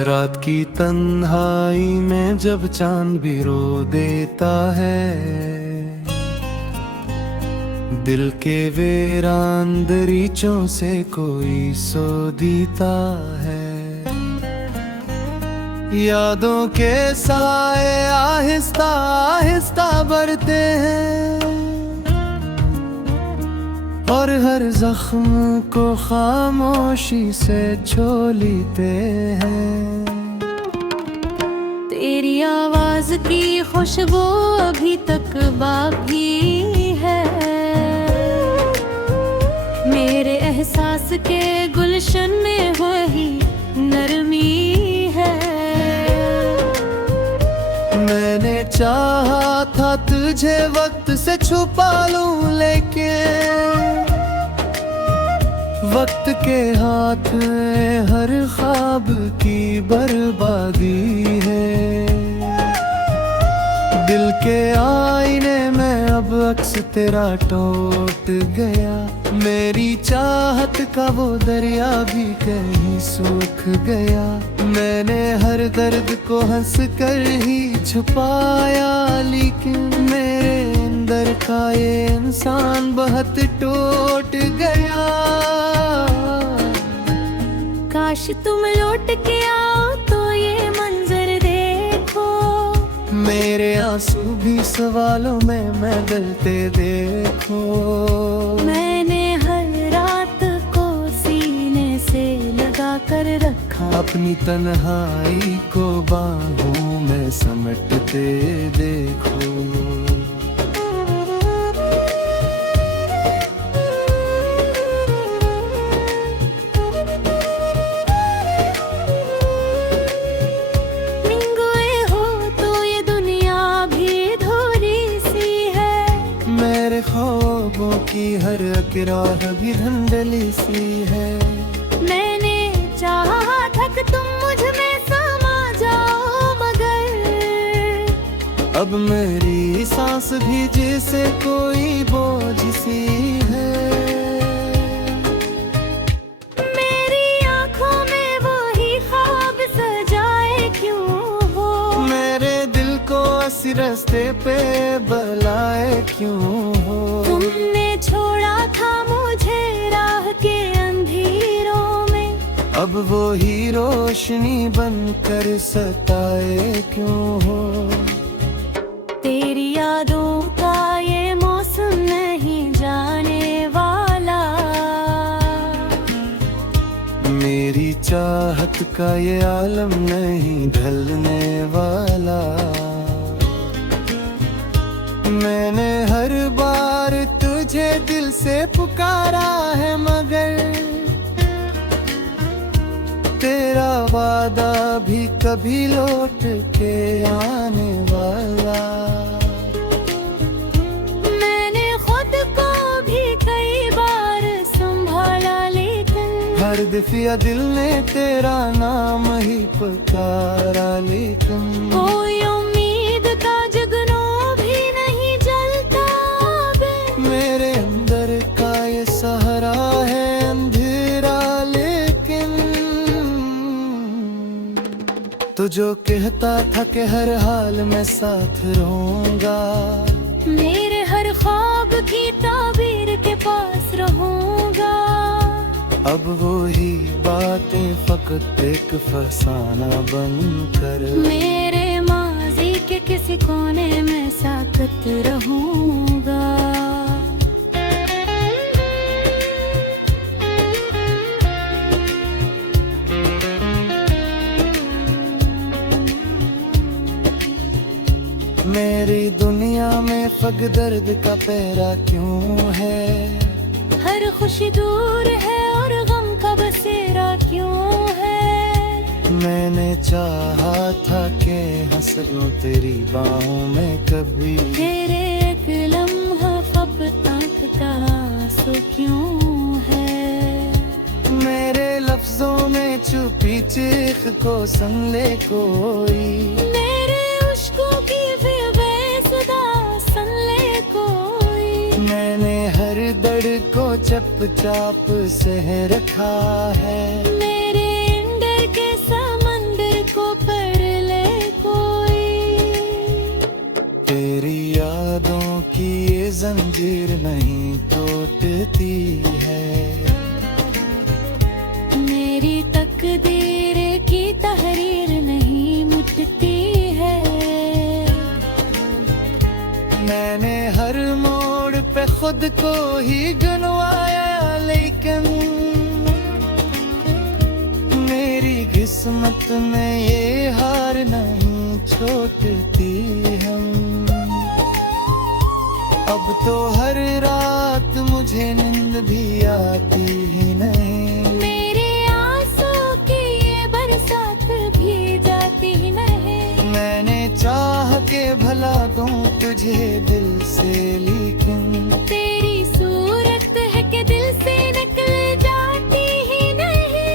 रात की तन्हाई में जब चांद भी रो देता है, दिल के वीरान दरीचों से कोई सो देता है। यादों के साए आहिस्ता आहिस्ता बढ़ते हैं और हर जख्म को खामोशी से छू लेते हैं। तेरी आवाज की खुशबू अभी तक बाकी है, मेरे एहसास के गुलशन में वही नरमी है। मैंने चाहा था तुझे वक्त से छुपा लूं, लेकिन वक्त के हाथ में हर ख्वाब की बर्बादी है। दिल के आईने में अब अक्स तेरा टूट गया, मेरी चाहत का वो दरिया भी कहीं सूख गया। मैंने हर दर्द को हंस कर ही छुपाया, लेकिन मेरे अंदर का ये इंसान बहुत टूट गया। काश तुम लौट के आओ तो ये मंजर देखो, मेरे आंसू भी सवालों में मैं गलते देखो। मैंने हर रात को सीने से लगा कर रखा, अपनी तन्हाई को बाहों में समेटते देखो। ख्वाबों की हर किराह भी धुंधली सी है। मैंने चाहा था कि तुम मुझ में समा जाओ, मगर अब मेरी सांस भी जैसे कोई बोझ सी है। मेरी आंखों में वही ख्वाब सजाए क्यों हो, मेरे दिल को इसी रास्ते पे बुलाए क्यों हो। तुमने छोड़ा था मुझे राह के अंधेरों में, अब वो ही रोशनी बनकर सताए क्यों हो। तेरी यादों का ये मौसम नहीं जाने वाला, मेरी चाहत का ये आलम नहीं ढलने वाला। मैंने हर बार तुझे दिल से पुकारा है, मगर तेरा वादा भी कभी लौट के आने वाला। मैंने खुद को भी कई बार संभाला, लेकिन हर दफिया दिल ने तेरा नाम ही पुकारा, लेकिन कोई उम्मीद का जुगनू भी नहीं जलता बे। मेरे अंदर का ये सहारा है अंधेरा, लेकिन तो जो कहता था कि हर हाल में साथ रहूंगा, मेरे हर ख्वाब की ताबीर के पास रहूंगा। अब वो ही बातें फकत एक फसाना बनकर मेरे माजी के किसी कोने में साकत रहूंगा। मेरी दुनिया में फक दर्द का पहरा क्यों है। हर खुशी दूर है और गम का बसेरा क्यों है। मैंने चाहा था कि हंस लूं तेरी बाहों में कभी, तेरे एक लम्हा ख्वाब आँख का आंसू क्यों है। मेरे लफ्जों में छुपी चीख को सुन ले कोई, मेरे उश्कों की बेसुदा सुन ले कोई। मैंने हर दर्द को चुपचाप सह रखा है। मेरे अंदर के समंदर तेरी यादों की ये जंजीर नहीं टूटती है। मेरी तकदीर की तहरीर नहीं मिटती है। मैंने हर मोड़ पे खुद को ही गनवाया, लेकिन मेरी किस्मत में ये हार नहीं छोड़ती हम। अब तो हर रात मुझे नींद भी आती ही नहीं। मेरे आंसू की ये बरसात भी जाती नहीं। मैंने चाह के भला दूं तुझे दिल से, लेकिन तेरी सूरत है कि दिल से निकल जाती ही नहीं।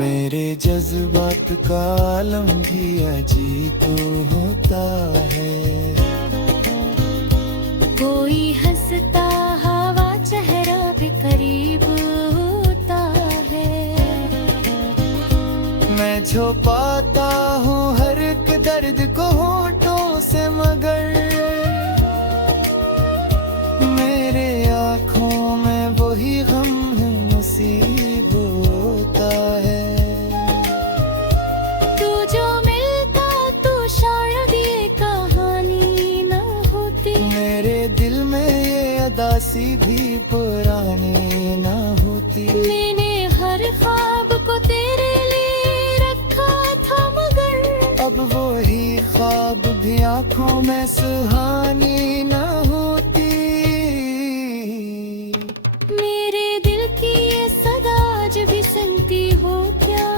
मेरे जज्बात का आलम भी अजीब होता है। कोई हंसता हवा चेहरा भी करीब होता है। मैं छुपाता हूँ हर एक दर्द को होठों से, मगर मेरे आँखों में वही गम है नसीब होता है। तू जो मिलता तो शायद ये कहानी न होती। मेरे दिल में ये अदा सीधी पुरानी ना होती। मैंने हर ख्वाब को तेरे लिए रखा था, मगर अब वही ख्वाब भी आँखों में सुहानी ना होती। मेरे दिल की ये सदा आज भी सुनती हो क्या?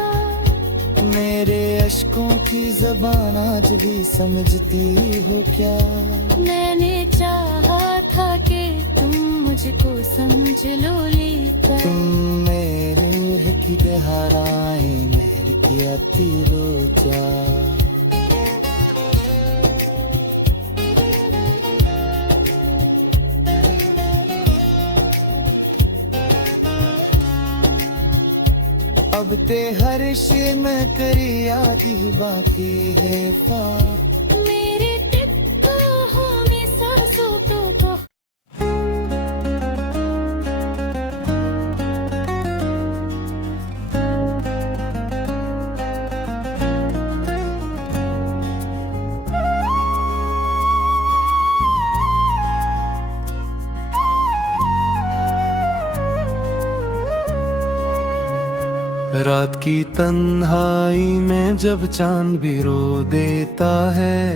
मेरे अश्कों की ज़बान आज भी समझती हो क्या? मैंने चाहा था कि तुम मुझको समझ लो, लेकर तुम मेरे रूह की गहराई मेरी आती हो क्या? अब ते हर शे में करी यादी बाकी है फा। मेरे टिक्का हो में सांसों को रात की तन्हाई में जब चांद भी रो देता है,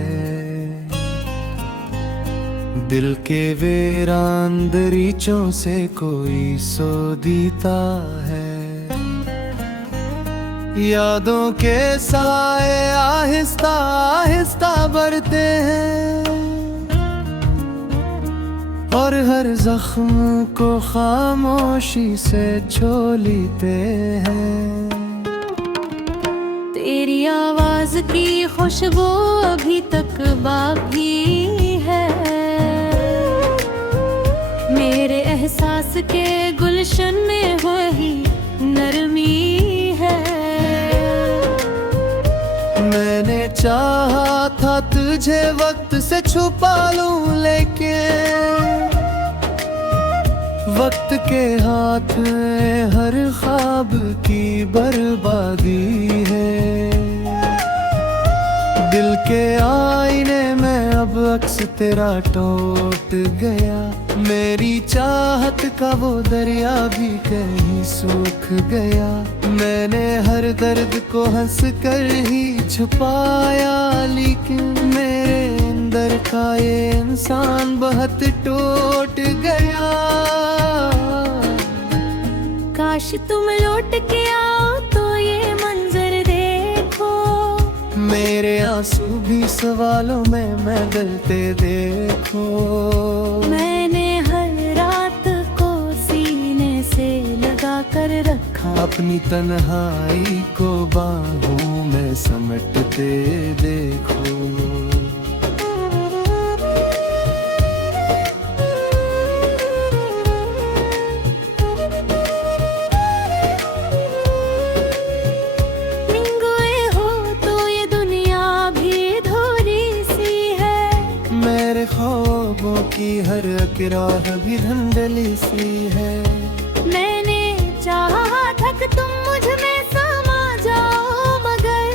दिल के वीरान दरीचों से कोई सो देता है। यादों के साए आहिस्ता आहिस्ता बढ़ते हैं, और हर जख्म को खामोशी से छू लेते हैं। तेरी आवाज की खुशबू अभी तक बाकी है। मेरे एहसास के गुलशन में वही नरमी है। मैंने चाहा था तुझे वक्त से छुपा लूं, लेकिन वक्त के हाथ में हर ख्वाब की बर्बादी है। दिल के आईने में अब अक्स तेरा टूट गया। मेरी चाहत का वो दरिया भी कहीं सूख गया। मैंने हर दर्द को हंस कर ही छुपाया, लेकिन मेरे अंदर का ये इंसान बहुत टूट गया। काश तुम लौट के आओ तो ये मंजर देखो। मेरे आंसू भी सवालों में मैं गलते देखो। मैंने हर रात को सीने से लगा कर रखा। अपनी तन्हाई को बाहों में समेटते देखो। निंगोए हो तो ये दुनिया भी धो कि राह भी धुंधली सी है। मैंने चाहा था कि तुम मुझ में समा जाओ, मगर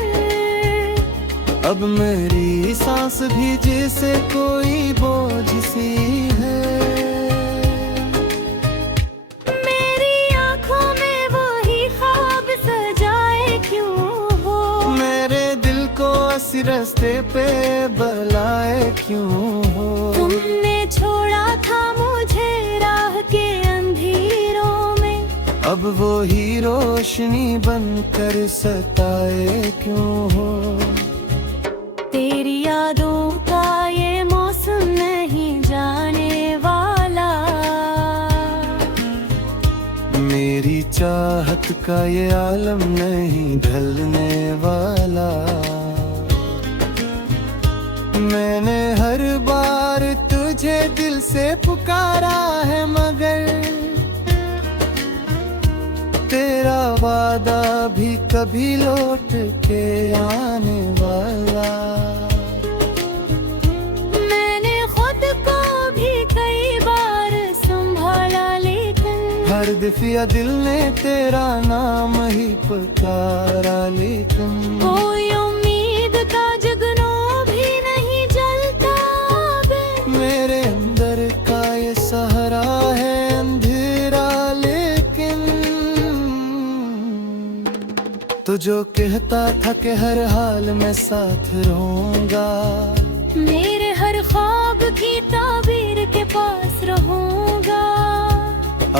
अब मेरी सांस भी जैसे कोई बोझ सी है। मेरी आंखों में वही ख्वाब सजाए क्यों हो, मेरे दिल को इस रास्ते पे बुलाए क्यों हो। तुमने छोड़ा था मुझे राह के अंधेरों में, अब वो ही रोशनी बनकर सताए क्यों हो। तेरी यादों का ये मौसम नहीं जाने वाला, मेरी चाहत का ये आलम नहीं ढलने वाला। मैंने हर बार तुझे दिल से पुकारा है, मगर तेरा वादा भी कभी लौट के आने वाला। मैंने खुद को भी कई बार संभाला, लेकिन हर दफिया दिल ने तेरा नाम ही पुकारा, लेकिन कोई उम्मीद का जुगनू भी नहीं जलता अब। मेरे अंदर का ये सहारा है अंधेरा, लेकिन तो जो कहता था कि हर हाल में साथ रहूंगा, मेरे हर ख्वाब की ताबीर के पास रहूंगा।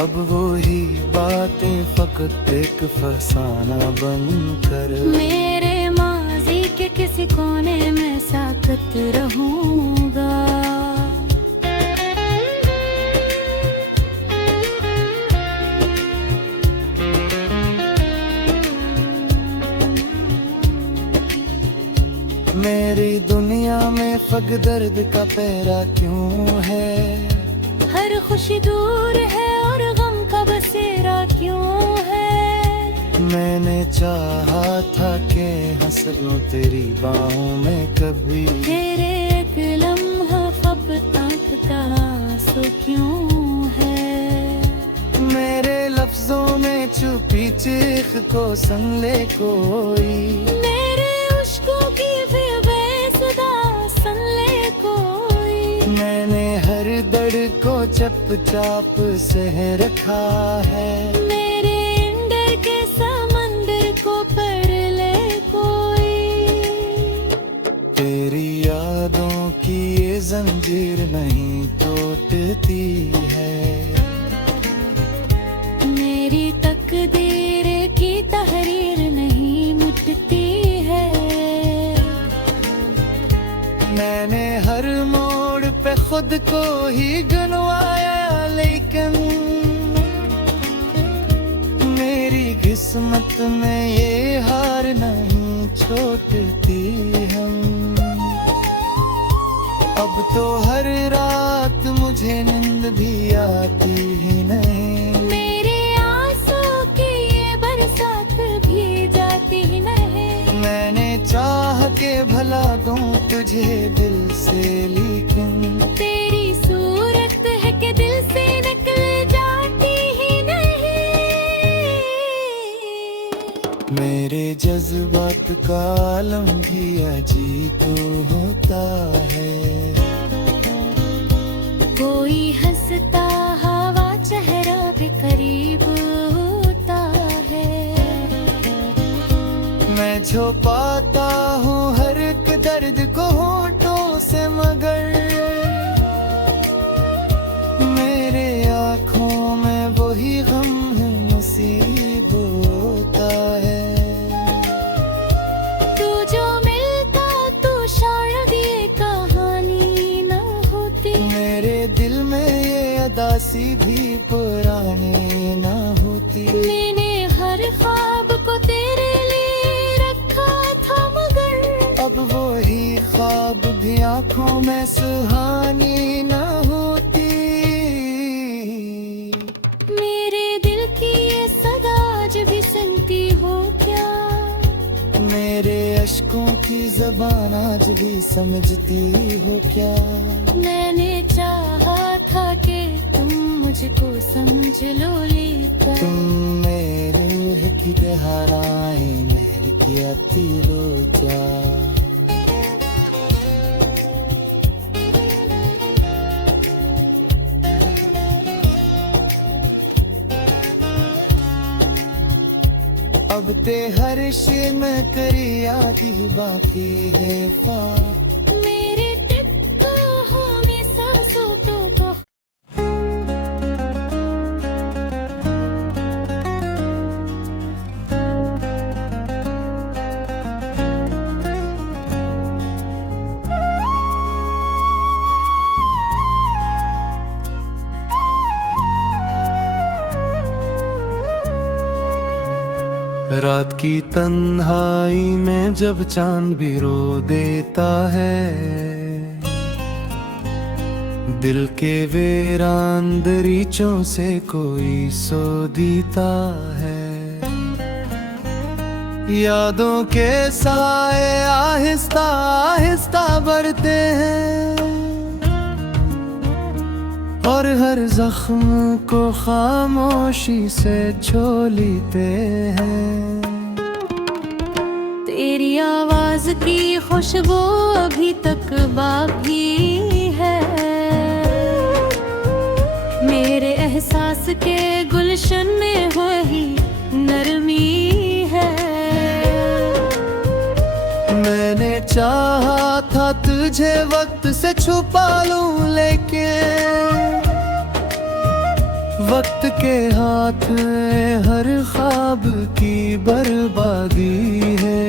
अब वो ही बातें फकत एक फसाना बनकर मेरे माजी के किसी कोने में साकत रहूंगा। मेरी दुनिया में फक दर्द का पहरा क्यों है। हर खुशी दूर है और गम का बसेरा क्यों है। मैंने चाहा था कि हंस लूं तेरी बाहों में कभी, तेरे एक लम्हा ख्वाब आँख का आंसू क्यों है। मेरे लफ्जों में छुपी चीख को सुन ले कोई, मेरे उश्कों की बेसुदा सुन ले कोई। मैंने हर दर्द को चुपचाप सह रखा है। मेरे अंदर के समंदर को पढ़ ले कोई। तेरी यादों की ये जंजीर नहीं टूटती है। मेरी तकदीर की तहरीर नहीं मिटती है। मैंने हर मोड़ पे खुद को ही गनवाया, लेकिन मेरी किस्मत में ये हार नहीं छोड़ती हम। अब तो हर रात मुझे नींद भी आती ही नहीं। मेरे आंसू की ये बरसात भी जाती ही नहीं। मैंने चाह के भला दूं तुझे दिल से, लेकिन तेरी सूरत है कि दिल से निकल जाती ही नहीं। मेरे जज्बात का आलम भी अजीब होता है। कोई हंसता हवा चेहरा भी करीब होता है। मैं छुपाता हूँ हर एक दर्द को होठों से, मगर मेरे आँखों में वही गम नसीब होता है। तू जो मिलता तो शायद ये कहानी न होती। मेरे दिल में ये अदासी भी पुरानी ना होती। मैंने हर ख्वाब को तेरे लिए रखा था, मगर अब वो ही ख्वाब भी आँखों में सुहानी ना होती। मेरे दिल की ये सदा आज भी सुनती हो क्या। मेरे अश्कों की ज़बान आज भी समझती हो क्या। मैंने चाहा था कि को समझ लो लेकर। तुम मेरे रूह की गहराई मेरी की अति रोजा। अब ते हर शे में करिया दी बाकी है फा। मेरे दिल हो में सांसों तो कहो। रात की तन्हाई में जब चांद भी रो देता है, दिल के वीरान दरीचों से कोई सो दीता है। यादों के साए आहिस्ता आहिस्ता बढ़ते हैं और हर जख्म को खामोशी से छू लेते हैं। तेरी आवाज की खुशबू अभी तक बाकी है, मेरे एहसास के गुलशन में वही नरमी है। मैंने चाहा था तुझे वक्त से छुपा लूं, लेकिन वक्त के हाथ में हर ख्वाब की बर्बादी है।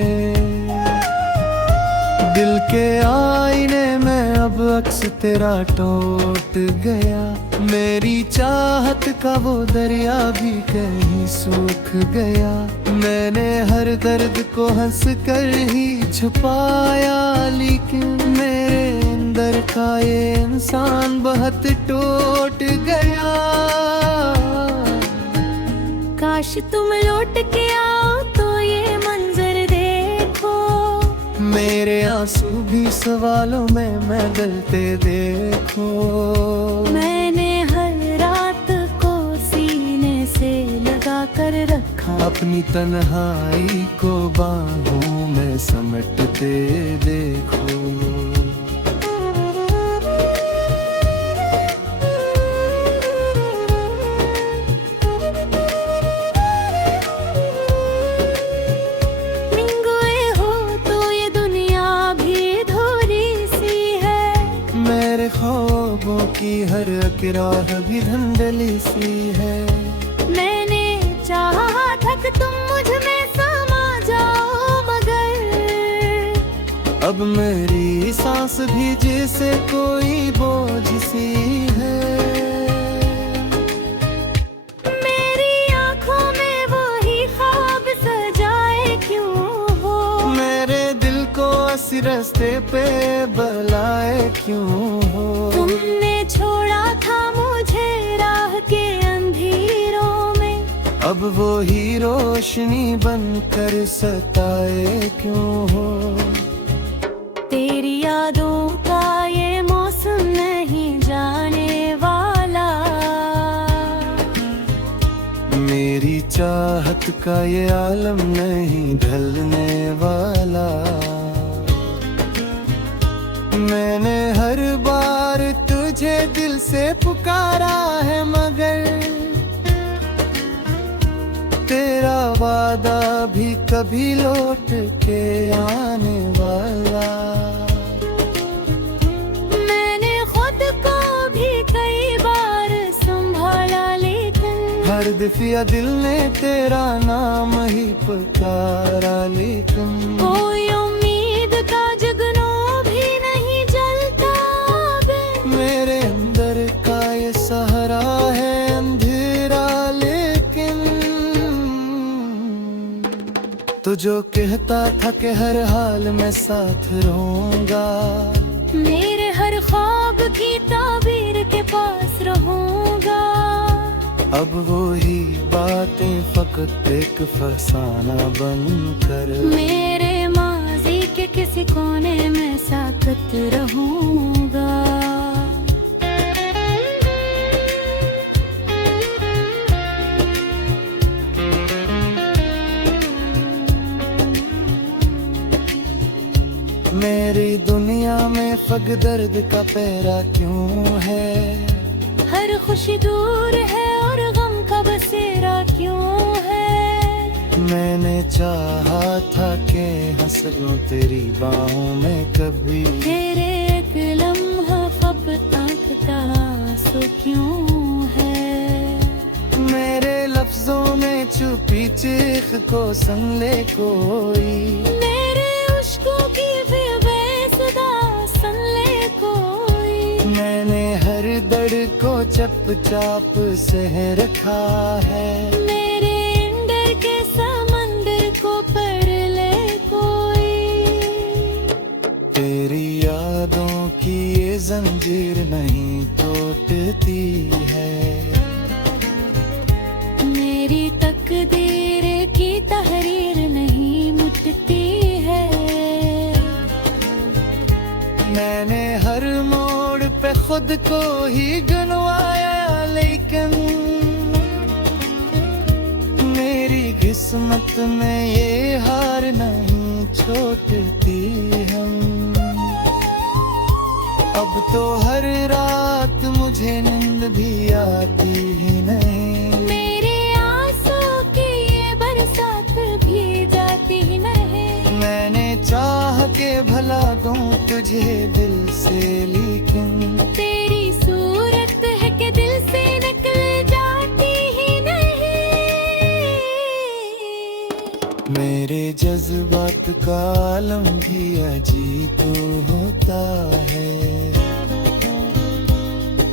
दिल के आईने में अब अक्स तेरा टूट गया, मेरी चाहत का वो दरिया भी कहीं सूख गया। मैंने हर दर्द को हंस कर ही छुपाया, लेकिन मेरे अंदर का ये इंसान बहुत टूट गया। काश तुम लौट के आओ तो ये मंजर देखो, मेरे आंसू भी सवालों में मैं गलते देखो। मैंने हर रात को सीने से लगा कर रखा, अपनी तन्हाई को बाहों में समेटते देखो। मिंगोए हो तो ये दुनिया भी धोरी सी है, मेरे ख्वाबों की हर किराह भी धुंधली सी है। मैंने चाहा था कि तुम मुझ में समा जाओ, मगर अब मेरी सांस भी जैसे कोई बोझ सी है। मेरी आंखों में वही ख्वाब सजाए क्यों हो, मेरे दिल को इस रास्ते पे बुलाए क्यों हो। तुमने छोड़ा था मुझे राह के अंधेरों में, अब वो ही रोशनी बनकर सताए क्यों हो। तेरी यादों का ये मौसम नहीं जाने वाला, मेरी चाहत का ये आलम नहीं ढलने वाला। मैंने हर बार तुझे दिल से पुकारा है, मगर तेरा वादा भी कभी लौट के आने वाला। मैंने खुद को भी कई बार संभाला, लेकिन हर दफिया दिल ने तेरा नाम ही पुकारा, लेकिन कोई उम्मीद का जगनो भी नहीं जलता अब। मेरे अंदर का ये सहारा है अंधेरा, लेकिन तो जो कहता था कि हर हाल में साथ रहूंगा, मेरे हर ख्वाब की ताबीर के पास रहूंगा। अब वो ही बातें फकत एक फसाना बनकर मेरे माजी के किसी कोने में साकत रहूंगा। अलग दर्द का पहरा क्यों है। हर खुशी दूर है और गम का बसेरा क्यों है। मैंने चाहा था कि हंस लूं तेरी बाहों में कभी, तेरे एक लम्हा ख्वाब आँख का आंसू क्यों है। मेरे लफ्जों में छुपी चीख को संग ले कोई, मेरे उश्कों की बेसुदा सुन ले कोई। मैंने हर दर्द को चुपचाप सह रखा है। मेरे अंदर के समंदर को पढ़ ले कोई। तेरी यादों की ये जंजीर नहीं टूटती है। मेरी तकदीर की तहरीर नहीं मिटती है। मैंने हर मोड़ पे खुद को ही गनवाया, लेकिन मेरी किस्मत में ये हार नहीं छोड़ती हम। अब तो हर रात मुझे नींद भी आती ही नहीं। मेरे आंसू की ये बरसात भी जाती नहीं। मैंने चाह के भला दूं तुझे दिल से, लेकिन तेरी सूरत है कि दिल से निकल जाती ही नहीं। मेरे जज्बात का आलम भी अजीब होता है।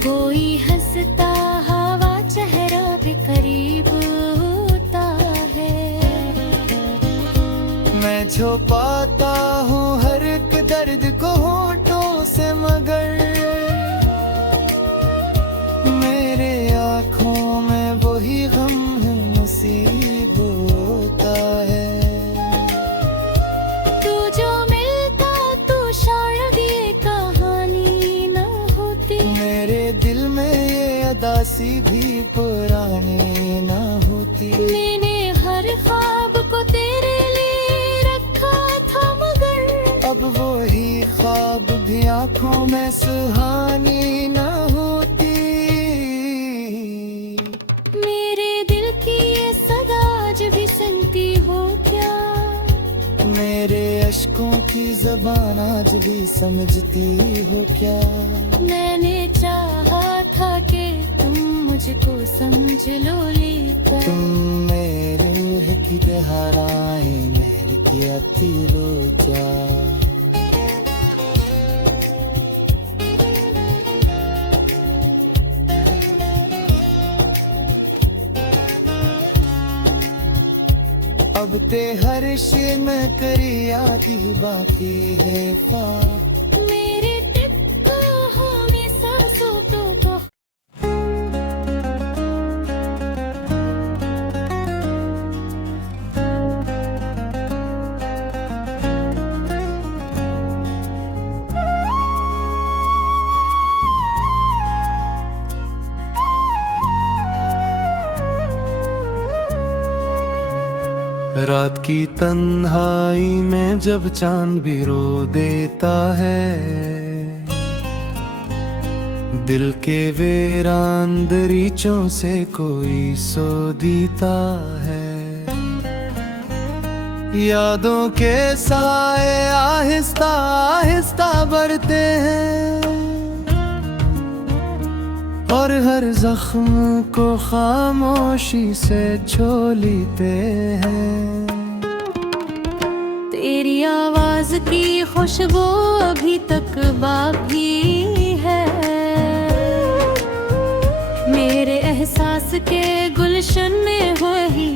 कोई हंसता हवा चेहरा भी करीब होता है। मैं छुपाता हूँ हर एक दर्द को होठों से, मगर मेरे आँखों में वही गम नसीब होता है। तू जो मिलता तो शायद ये कहानी न होती। मेरे दिल में ये अदासी भी पुरानी ना होती। मैंने हर ख्वाब को तेरे लिए रखा था, मगर अब वही ख्वाब भी आँखों में सुहानी ना होती। मेरे दिल की ये सदा आज भी सुनती हो क्या। मेरे अश्कों की ज़बान आज भी समझती हो क्या। मैंने चाहा था कि तुम मुझको समझ लो, लेकर तुम मेरे रूह की गहराई मेरी कहती हो क्या। अब ते हर शेर में करी आती बाकी है फा। मेरे तिक्का हो में सांसों को रात की तन्हाई में जब चांद भी रो देता है, दिल के वीरान दरीचों से कोई सो देता है। यादों के साए आहिस्ता आहिस्ता बढ़ते हैं, और हर जख्म को खामोशी से छो लेते हैं। तेरी आवाज की खुशबू अभी तक बाकी है। मेरे एहसास के गुलशन में वही